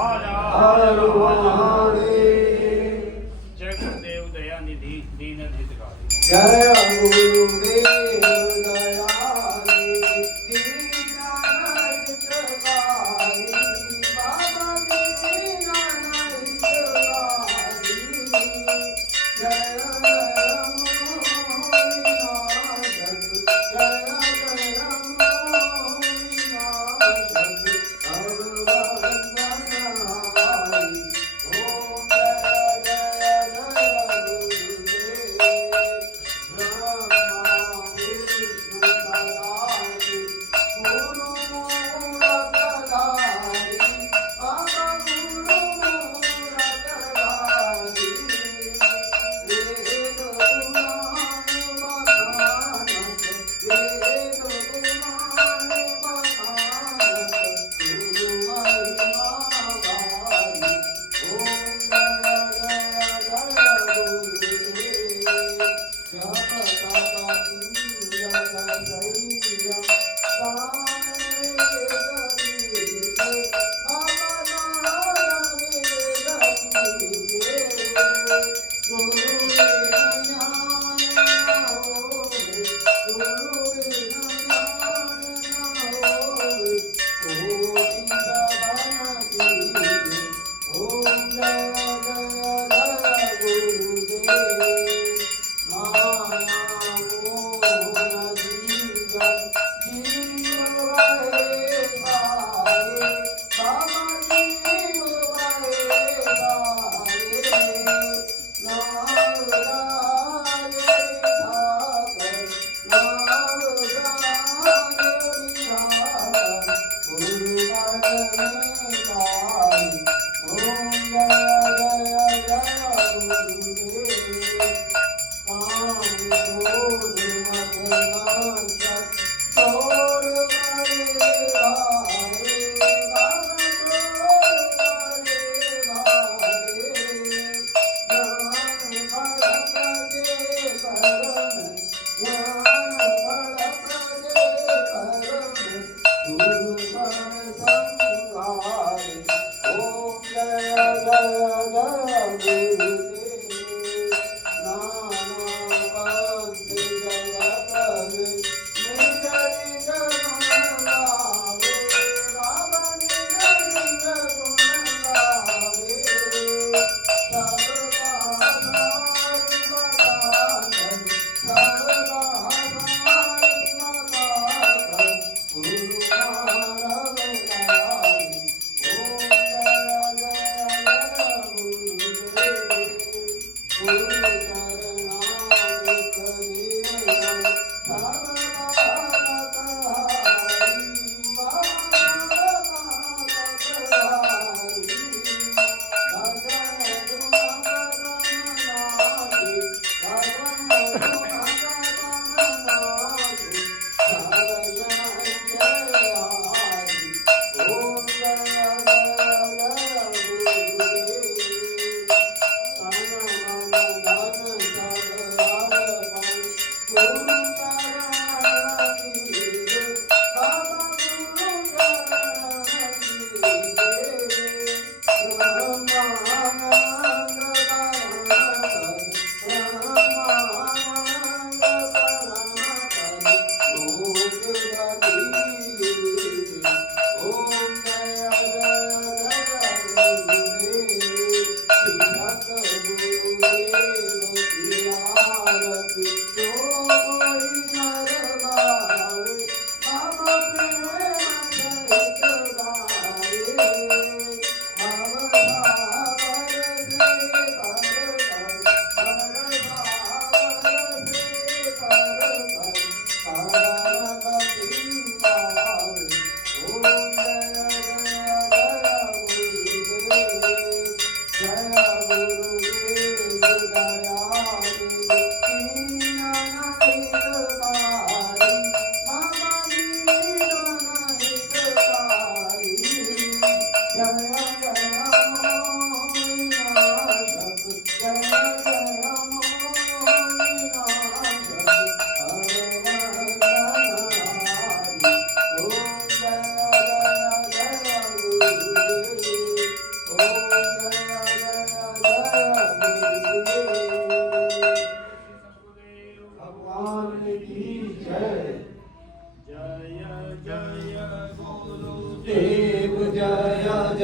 हर महादेव। जय गुरुदेव दया निधि दीन हितकारी। जय गुरुदेव दया निधि दीन हितकारी। बाबा दीन हितकारी। जय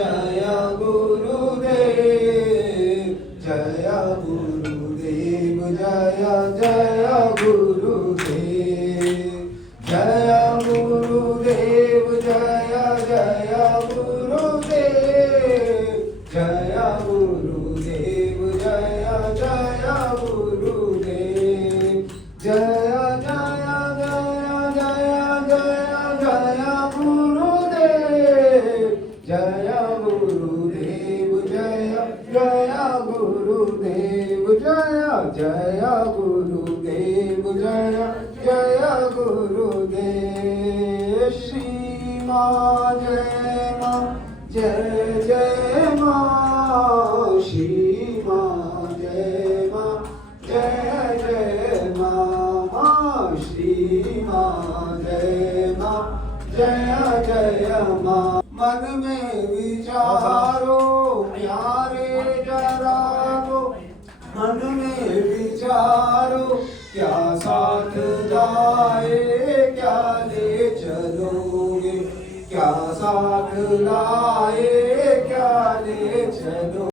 जय गुरुदेव जय गुरुदेव जय गुरुदेव जय गुरुदेव जय गुरुदेव जय गुरुदेव जय गुरुदेव जय जय गुरुदेव जय गुरुदेव जय गुरुदेव जय गुरुदेव श्री माँ जय माँ श्री माँ जय माँ श्री माँ जय माँ मन में विचारो प्यारे जरा तो मन में विचारो क्या साथ जाए क्या ले चलोगे क्या साथ लाए क्या ले चलो